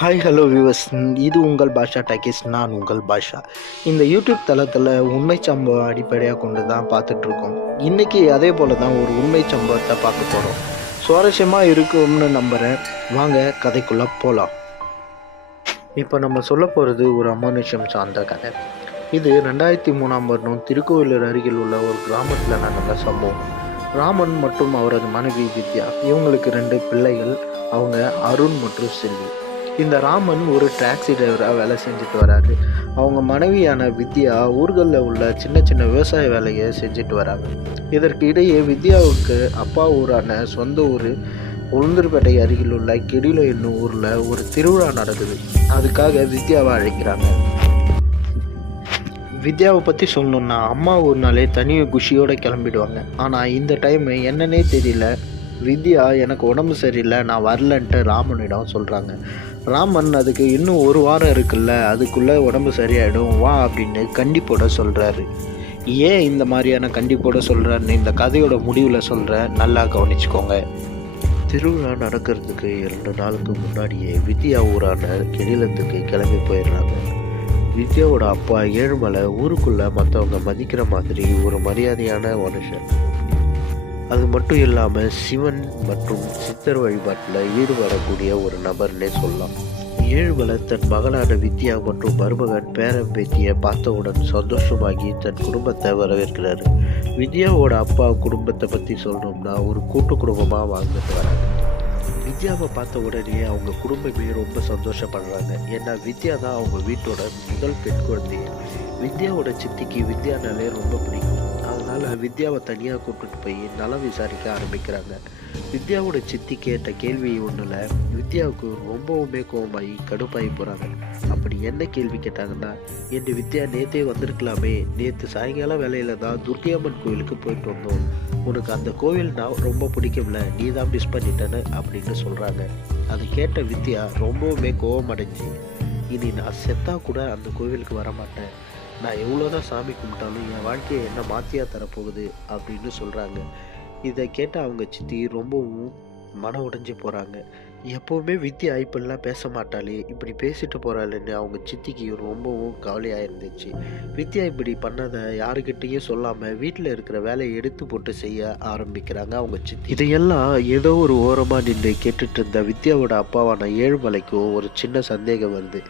Hi hello viewers இது உங்கள் பாஷா talkies நான் உங்கள் பாஷா. இந்த யூடியூப் தளத்தில் உண்மை சம்பவம் அடிப்படையாக கொண்டு தான் பார்த்துட்ருக்கோம். இன்றைக்கி அதே போல் தான் ஒரு உண்மை சம்பவத்தை பார்க்க போகிறோம் சுவாரஸ்யமாக இருக்கும்னு நம்புகிறேன் வாங்க கதைக்குள்ளே போகலாம் இப்போ நம்ம சொல்ல போகிறது ஒரு அமானுஷம் சார்ந்த கதை. இது ரெண்டாயிரத்தி மூணாம் வருடம் திருக்கோவிலூர் அருகில் உள்ள ஒரு கிராமத்தில் நடந்த சம்பவம். ராமன் மற்றும் அவரது மனைவி வித்யா இவங்களுக்கு ரெண்டு பிள்ளைகள் அவங்க அருண் மற்றும் செல்வி. இந்த ராமன் ஒரு டாக்ஸி டிரைவராக வேலை செஞ்சுட்டு வராரு. அவங்க மனைவியான வித்யா ஊர்களில் உள்ள சின்ன சின்ன விவசாய வேலையை செஞ்சுட்டு வராங்க. இதற்கு இடையே வித்யாவுக்கு அப்பா ஊரான சொந்த ஊர் உளுந்தூர்பேட்டை அருகில் உள்ள கெடிலோ என்னும் ஊரில் ஒரு திருவிழா நடக்குது அதுக்காக வித்யாவை அழைக்கிறாங்க. வித்யாவை பற்றி சொல்லணுன்னா அம்மா ஒரு நாளே தனி குஷியோடு கிளம்பிடுவாங்க. ஆனால் இந்த டைம் என்னன்னே தெரியல. வித்யா எனக்கு உடம்பு சரியில்லை நான் வரலன்ட்டு ராமனிடம் சொல்கிறாங்க ராமன் அதுக்கு இன்னும் ஒரு வாரம் இருக்குல்ல அதுக்குள்ளே உடம்பு சரியாயிடும் வா அப்படின்னு கண்டிப்போட சொல்கிறாரு ஏன் இந்த மாதிரியான கண்டிப்போட சொல்கிறாருன்னு இந்த கதையோட முடிவில் சொல்கிற நல்லா கவனிச்சுக்கோங்க. திருவிழா நடக்கிறதுக்கு இரண்டு நாளுக்கு முன்னாடியே வித்யா ஊரான கெடிலத்துக்கு கிளம்பி போயிடுறாங்க. வித்யாவோட அப்பா ஏழுமலை ஊருக்குள்ளே மற்றவங்க மதிக்கிற மாதிரி ஒரு மரியாதையான மனுஷன். அது மட்டும் இல்லாமல் சிவன் மற்றும் சித்தர் வழிபாட்டில் ஈடுபடக்கூடிய ஒரு நபர்னே சொல்லலாம். ஏழுமலை தன் மகளான வித்யா மற்றும் மருமகன் பேரன் பேத்தியை பார்த்தவுடன் சந்தோஷமாகி தன் குடும்பத்தை வரவேற்கிறார். வித்யாவோட அப்பா குடும்பத்தை பற்றி சொல்லணும்னா ஒரு கூட்டு குடும்பமாக வாழ்ந்துட்டு வராங்க. வித்யாவை பார்த்த உடனே அவங்க குடும்பமே ரொம்ப சந்தோஷப்படுறாங்க. ஏன்னா வித்யா தான் அவங்க வீட்டோட முதல் பெண் குழந்தை வித்யாவோட சித்திக்கு வித்யானாலே ரொம்ப பிடிக்கும். அதனால் வித்யாவை தனியாக கூப்பிட்டு போய் நலம் விசாரிக்க ஆரம்பிக்கிறாங்க. வித்யாவோட சித்தி கேட்ட கேள்வி ஒன்றில் வித்யாவுக்கு ரொம்பவுமே கோவமாகி கடுப்பாகி போகிறாங்க அப்படி என்ன கேள்வி கேட்டாங்கன்னா என் வித்யா நேத்தே வந்திருக்கலாமே. நேற்று சாயங்காலம் வேலையில தான் துர்கையம்மன் கோயிலுக்கு போயிட்டு வந்தோம். உனக்கு அந்த கோவில் நான் ரொம்ப பிடிக்கும்ல நீ தான் மிஸ் பண்ணிட்டேன்னு அப்படின்னு சொல்கிறாங்க அதை கேட்ட வித்யா ரொம்பவுமே கோவம் அடைஞ்சு இனி நான் செத்தா கூட அந்த கோவிலுக்கு வர நான் நான் எவ்வளோதான் சாமி கும்பிட்டாலும் என் வாழ்க்கையை என்ன மாற்றியா தரப்போகுது அப்படின்னு சொல்கிறாங்க இதை கேட்ட அவங்க சித்தி ரொம்பவும் மன உடைஞ்சு போகிறாங்க எப்போவுமே வித்யா இப்படிலாம் பேச மாட்டாளே இப்படி பேசிட்டு போகிறாள்னு அவங்க சித்திக்கு ரொம்பவும் கவலையாக இருந்துச்சு வித்யா இப்படி பண்ணதை யாருக்கிட்டேயும் சொல்லாமல் வீட்டில் இருக்கிற வேலையை எடுத்து போட்டு செய்ய ஆரம்பிக்கிறாங்க அவங்க சித்தி. இதையெல்லாம் ஏதோ ஒரு ஓரமாக நின்று கேட்டுட்டு இருந்த வித்யாவோட அப்பாவான ஏழுமலைக்கும் ஒரு சின்ன சந்தேகம் வருது.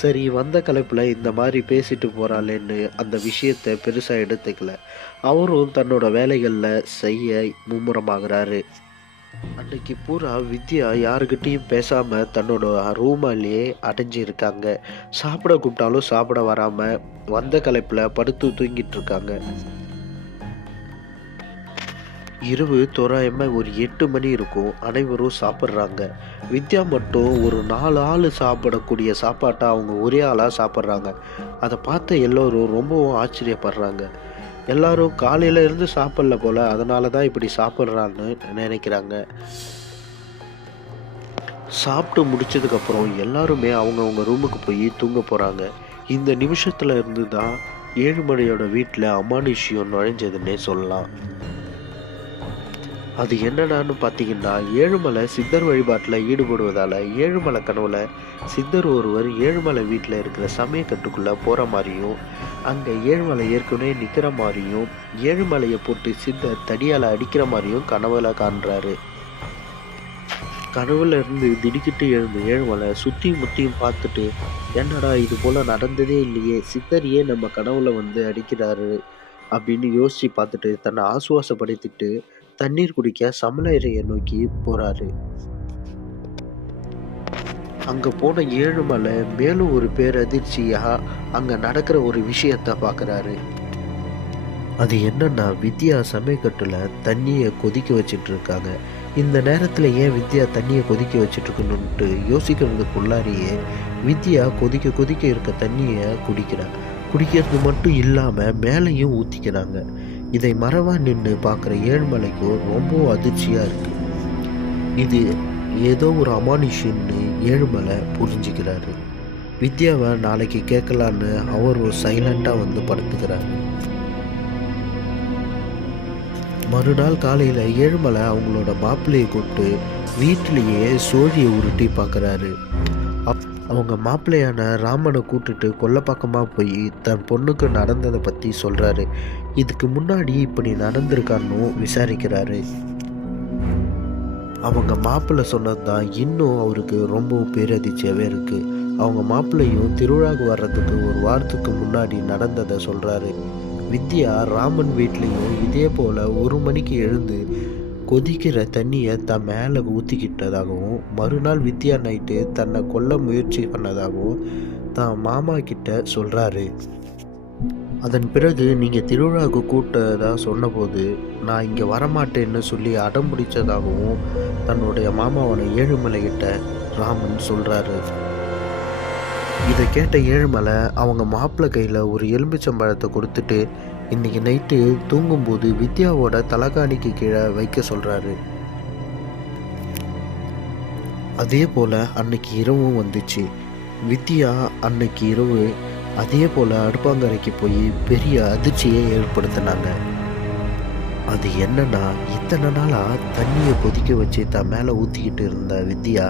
சரி வந்த கலைப்பில் இந்த மாதிரி பேசிட்டு போகிறாளேன்னு அந்த விஷயத்தை பெருசாக எடுத்துக்கல. அவரும் தன்னோட வேலைகளில் செய்ய மும்முரமாகிறாரு. அன்னைக்கு பூரா வித்யா யாருக்கிட்டேயும் பேசாமல் தன்னோட ரூமாலேயே அடைஞ்சு இருக்காங்க சாப்பிட கூப்பிட்டாலும் சாப்பிட வராமல் வந்த கலைப்பில் படுத்து தூங்கிட்டு இருக்காங்க. இரவு தோராயமாக ஒரு எட்டு மணி இருக்கும். அனைவரும் சாப்பிட்றாங்க. வித்யா மட்டும் ஒரு நாலு ஆள் சாப்பிடக்கூடிய சாப்பாட்டை அவங்க ஒரே ஆளாக சாப்பிட்றாங்க. அதை பார்த்த எல்லோரும் ரொம்பவும் ஆச்சரியப்படுறாங்க. எல்லாரும் காலையில இருந்து சாப்பிடல போல அதனால தான் இப்படி சாப்பிட்றான்னு நினைக்கிறாங்க. சாப்பிட்டு முடிச்சதுக்கப்புறம் எல்லாருமே அவங்கவுங்க ரூமுக்கு போய் தூங்க போகிறாங்க இந்த நிமிஷத்துல இருந்து தான் ஏழுமலையோட வீட்டில் அமானுஷ்யம் நுழைஞ்சதுன்னே சொல்லலாம். அது என்னடான்னு பார்த்தீங்கன்னா ஏழுமலை சித்தர் வழிபாட்டில் ஈடுபடுவதால் ஏழுமலை கனவுல சித்தர் ஒருவர் ஏழுமலை வீட்டில் இருக்கிற சமயக்கட்டுக்குள்ளே போகிற மாதிரியும் அங்கே ஏழுமலை ஏற்கனவே நிற்கிற மாதிரியும் ஏழுமலையை போட்டு சித்தர் தடியால் அடிக்கிற மாதிரியும் கனவுல காண்றாரு. கனவுல இருந்து திடுக்கிட்டு எழுந்த ஏழுமலை சுற்றியும் முத்தியும் பார்த்துட்டு என்னடா இது போல் நடந்ததே இல்லையே சித்தர் ஏன் நம்ம கனவுல வந்து அடிக்கிறாரு? அப்படின்னு யோசித்து பார்த்துட்டு தன்னை ஆசுவாசப்படுத்திட்டு தண்ணீர் குடிக்க சமலரையை நோக்கி போறாரு. அங்க போன ஏழுமலை மேலும் ஒரு பேரதிர்ச்சியா அங்க நடக்கிற ஒரு விஷயத்த பாக்குறாரு அது என்னன்னா வித்யா சமயக்கட்டுல தண்ணியை கொதிக்க வச்சுட்டு இருக்காங்க. இந்த நேரத்தில் ஏன் வித்யா தண்ணியை கொதிக்க வச்சுட்டு இருக்கணும்ட்டு யோசிக்கிறதுக்குள்ளாரியே வித்யா கொதிக்க கொதிக்க இருக்க தண்ணியை குடிக்கிறாங்க. குடிக்கிறது மட்டும் இல்லாமல் மேலையும் ஊற்றிக்கிறாங்க இதை மறவா நின்று பார்க்குற ஏழுமலைக்கும் ரொம்ப அதிர்ச்சியாக இருக்கு. இது ஏதோ ஒரு அமானுஷன்னு ஏழுமலை புரிஞ்சுக்கிறாரு. வித்யாவை நாளைக்கு கேட்கலான்னு அவரும் சைலண்டாக வந்து படுத்துக்கிறாரு. மறுநாள் காலையில் ஏழுமலை அவங்களோட மாப்பிள்ளையை கூப்பிட்டு வீட்டிலேயே சோழியை உருட்டி பார்க்குறாரு. அப் அவங்க மாப்பிள்ளையான ராமனை கூட்டுட்டு கொல்லப்பக்கமாக போய் தன் பொண்ணுக்கு நடந்ததை பற்றி சொல்கிறாரு இதுக்கு முன்னாடி இப்படி நடந்திருக்கான்னு விசாரிக்கிறாரு. அவங்க மாப்பிள்ளை சொன்னது தான் இன்னும் அவருக்கு ரொம்பவும் பேரதிர்ச்சியாகவே இருக்குது அவங்க மாப்பிள்ளையும் திருவிழாவுக்கு வர்றதுக்கு ஒரு வாரத்துக்கு முன்னாடி நடந்ததை சொல்கிறாரு வித்யா ராமன் வீட்லேயும் இதே போல் ஒரு மணிக்கு எழுந்து கொதிக்கிற தண்ணியை தன் மேலே ஊற்றிக்கிட்டதாகவும் மறுநாள் வித்யா நைட்டு தன்னை கொல்ல முயற்சி பண்ணதாகவும் தான் மாமா கிட்ட சொல்கிறாரு அதன் பிறகு நீங்கள் திருவிழாவுக்கு கூட்டதாக சொன்னபோது நான் இங்கே வரமாட்டேன்னு சொல்லி அடம் பிடிச்சதாகவும் தன்னுடைய மாமாவனை ஏழுமலைகிட்ட ராமன் சொல்கிறாரு இதை கேட்ட ஏழுமலை அவங்க மாப்பிள்ளை கையில் ஒரு எலுமிச்சம்பழத்தை கொடுத்துட்டு இன்னைக்கு நைட்டு தூங்கும்போது வித்யாவோட தலகாணிக்கு கீழே வைக்க சொல்கிறாரு அதே போல் அன்னைக்கு இரவும் வந்துச்சு. வித்யா அன்னைக்கு இரவு அதே போல் அடுப்பாங்கரைக்கு போய் பெரிய அதிர்ச்சியை ஏற்படுத்தினாங்க. அது என்னன்னா இத்தனை நாளாக தண்ணியை கொதிக்க வச்சு தன் மேலே ஊற்றிக்கிட்டு இருந்த வித்யா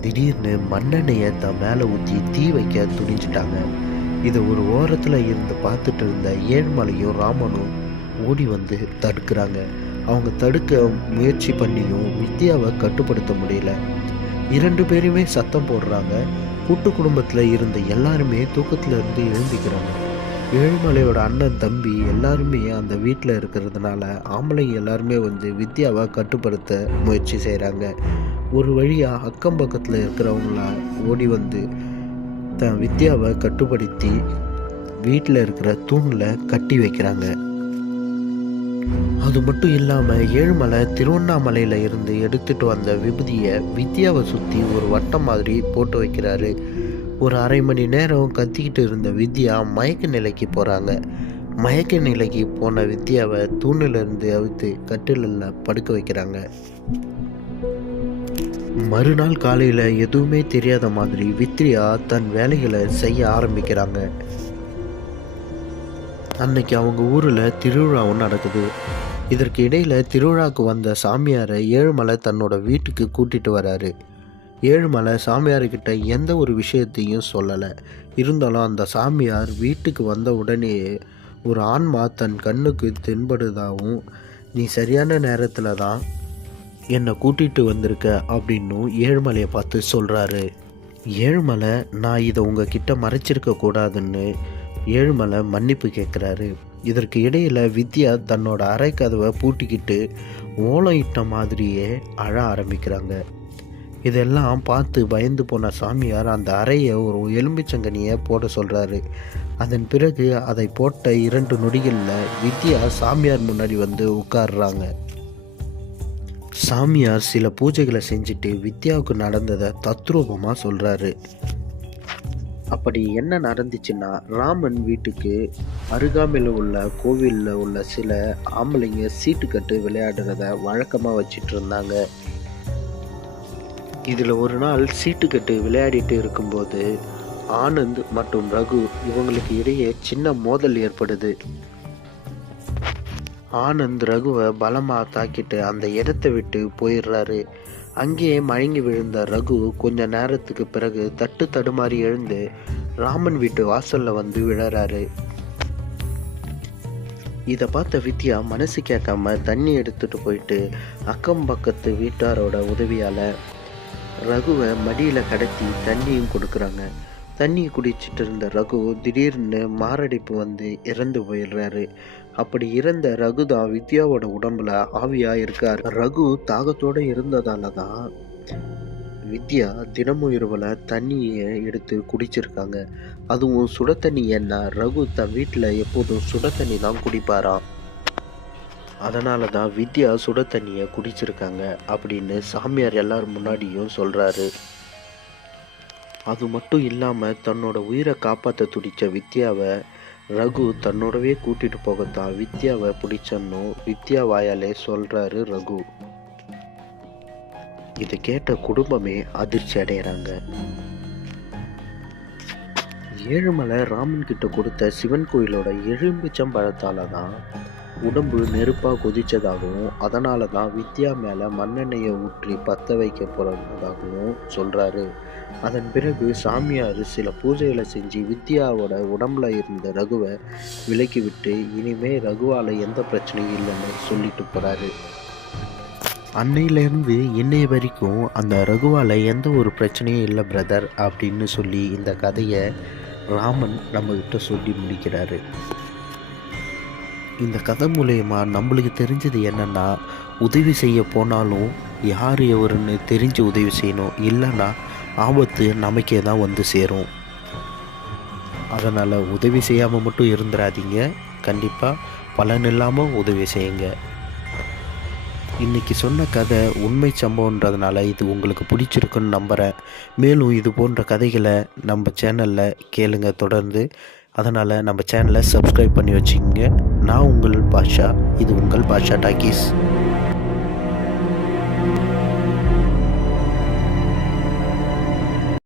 திடீர்னு மண்ணெண்ணெயை தன் மேலே ஊற்றி தீ வைக்க துணிஞ்சிட்டாங்க. இதை ஒரு ஓரத்தில் இருந்து பார்த்துட்டு இருந்த ஏழ்மலையும் ராமனும் ஓடி வந்து தடுக்கிறாங்க. அவங்க தடுக்க முயற்சி பண்ணியும் வித்யாவை கட்டுப்படுத்த முடியல. இரண்டு பேருமே சத்தம் போடுறாங்க. கூட்டு குடும்பத்தில் இருந்த எல்லாருமே தூக்கத்தில் இருந்து எழுந்திக்கிறாங்க. ஏழுமலையோட அண்ணன் தம்பி எல்லாருமே அந்த வீட்டில் இருக்கிறதுனால ஆம்பளைங்க எல்லாருமே வந்து வித்யாவை கட்டுப்படுத்த முயற்சி செய்கிறாங்க ஒரு வழியாக அக்கம் பக்கத்தில் இருக்கிறவங்கள ஓடி வந்து தன் வித்யாவை கட்டுப்படுத்தி வீட்டில் இருக்கிற தூணில் கட்டி வைக்கிறாங்க. அது மட்டும் இல்லாமல் ஏழுமலை திருவண்ணாமலையில் இருந்து எடுத்துட்டு வந்த விபூதியை வித்யாவை சுற்றி ஒரு வட்டம் மாதிரி போட்டு வைக்கிறாரு. ஒரு அரை மணி நேரம் கத்திக்கிட்டு இருந்த வித்யா மயக்க நிலைக்கு போகிறாங்க மயக்க நிலைக்கு போன வித்யாவை தூணிலிருந்து அவித்து கட்டிலில் படுக்க வைக்கிறாங்க. மறுநாள் காலையில் எதுவுமே தெரியாத மாதிரி வித்யா தன் வேலைகளை செய்ய ஆரம்பிக்கிறாங்க. அன்னைக்கு அவங்க ஊரில் திருவிழாவும் நடக்குது. இதற்கு இடையில் திருவிழாவுக்கு வந்த சாமியாரை ஏழுமலை தன்னோட வீட்டுக்கு கூட்டிட்டு வராரு. ஏழுமலை சாமியார்கிட்ட எந்த ஒரு விஷயத்தையும் சொல்லலை. இருந்தாலும் அந்த சாமியார் வீட்டுக்கு வந்த உடனே ஒரு ஆன்மா தன் கண்ணுக்கு தென்படுதாகவும் நீ சரியான நேரத்தில் தான் என்னை கூட்டிகிட்டு வந்திருக்க அப்படின்னும் ஏழுமலையை பார்த்து சொல்கிறாரு ஏழுமலை நான் இதை உங்ககிட்ட மறைச்சிருக்க கூடாதுன்னு ஏழுமலை மன்னிப்பு கேட்குறாரு இதற்கு இடையில் வித்யா தன்னோட அறை கதவை பூட்டிக்கிட்டு ஓலம் இட்ட மாதிரியே அழ ஆரம்பிக்கிறாங்க. இதெல்லாம் பார்த்து பயந்து போன சாமியார் அந்த அறையை ஒரு எலும்பிச்சங்கனியை போட சொல்கிறாரு அதன் பிறகு அதை போட்ட இரண்டு நொடிகளில் வித்யா சாமியார் முன்னாடி வந்து உட்கார்றாங்க. சாமியார் சில பூஜைகளை செஞ்சுட்டு வித்யாவுக்கு நடந்ததை தத்ரூபமாக சொல்கிறாரு அப்படி என்ன நடந்துச்சுன்னா ராமன் வீட்டுக்கு அருகாமையில் உள்ள கோவிலில் உள்ள சில ஆம்பளைங்க சீட்டு கட்டு விளையாடுறத வழக்கமாக வச்சிட்டு இருந்தாங்க. இதில் ஒரு நாள் சீட்டுக்கட்டு விளையாடிட்டு இருக்கும்போது ஆனந்த் மற்றும் ரகு இவங்களுக்கு இடையே சின்ன மோதல் ஏற்படுது. ஆனந்த் ரகுவை பலமாக தாக்கிட்டு அந்த இடத்தை விட்டு போயிடுறாரு. அங்கேயே மயங்கி விழுந்த ரகு கொஞ்ச நேரத்துக்கு பிறகு தட்டு தடுமாறி எழுந்து ராமன் வீட்டு வாசல்ல வந்து விழறாரு. இதை பார்த்த வித்யா மனசு கேட்காம தண்ணி எடுத்துட்டு போயிட்டு அக்கம் பக்கத்து வீட்டாரோட உதவியால் ரகுவை மடியில் கடத்தி தண்ணியும் கொடுக்குறாங்க. தண்ணியை குடிச்சிட்டு இருந்த ரகு திடீர்னு மாரடைப்பு வந்து இறந்து போயிடுறாரு. அப்படி இறந்த ரகு தான் வித்யாவோட உடம்புல ஆவியா இருக்கார். ரகு தாகத்தோட இருந்ததால தான் வித்யா தினமும் இரவுல தண்ணியை எடுத்து குடிச்சிருக்காங்க. அதுவும் சுட தண்ணி என்ன ரகு தன் வீட்டில் எப்போதும் சுட தண்ணி தான் குடிப்பாராம். அதனால தான் வித்யா சுட தண்ணியை குடிச்சிருக்காங்க அப்படின்னு சாமியார் எல்லார் முன்னாடியும் சொல்கிறாரு அது மட்டும் இல்லாமல் தன்னோட உயிரை காப்பாற்ற துடித்த வித்யாவை ரகு தன்னோடவே கூட்டிகிட்டு போகத்தான் வித்யாவை பிடிச்சன்னும் வித்யா வாயாலே சொல்கிறாரு ரகு. இதை கேட்ட குடும்பமே அதிர்ச்சி அடைகிறாங்க ஏழுமலை ராமன் கிட்ட கொடுத்த சிவன் கோயிலோட எலும்பிச்சம்பழத்தால தான் உடம்பு நெருப்பாக கொதித்ததாகவும் அதனால தான் வித்யா மேலே மண்ணெண்ணெயை ஊற்றி பற்ற வைக்க போகிறதாகவும் சொல்கிறாரு அதன் பிறகு சாமியார் சில பூஜைகளை செஞ்சு வித்யாவோட உடம்புல இருந்த ரகுவை விலக்கி விட்டு இனிமே ரகுவால் எந்த பிரச்சனையும் இல்லைன்னு சொல்லிட்டு போகிறாரு அன்னையிலேருந்து இன்னைய வரைக்கும் அந்த ரகுவால் எந்த ஒரு பிரச்சனையும் இல்லை பிரதர் அப்படின்னு சொல்லி இந்த கதையை ராமன் நம்மக்கிட்ட சொல்லி முடிக்கிறாரு. இந்த கதை மூலயமா நம்மளுக்கு தெரிஞ்சது என்னென்னா உதவி செய்ய போனாலும் யார் எவருன்னு தெரிஞ்சு உதவி செய்யணும். இல்லைன்னா ஆபத்து நமக்கே தான் வந்து சேரும். அதனால் உதவி செய்யாமல் மட்டும் இருந்துடாதீங்க கண்டிப்பாக பலன் இல்லாமல் உதவி செய்யுங்க. இன்றைக்கி சொன்ன கதை உண்மை சம்பவன்றதுனால இது உங்களுக்கு பிடிச்சிருக்குன்னு நம்புகிறேன் மேலும் இது போன்ற கதைகளை நம்ம சேனலில் கேளுங்க. தொடர்ந்து அதனால் நம்ம சேனலை சப்ஸ்கிரைப் பண்ணி வச்சுக்கோங்க. நான் உங்கள் பாஷா இது உங்கள் பாஷா டாக்கீஸ்.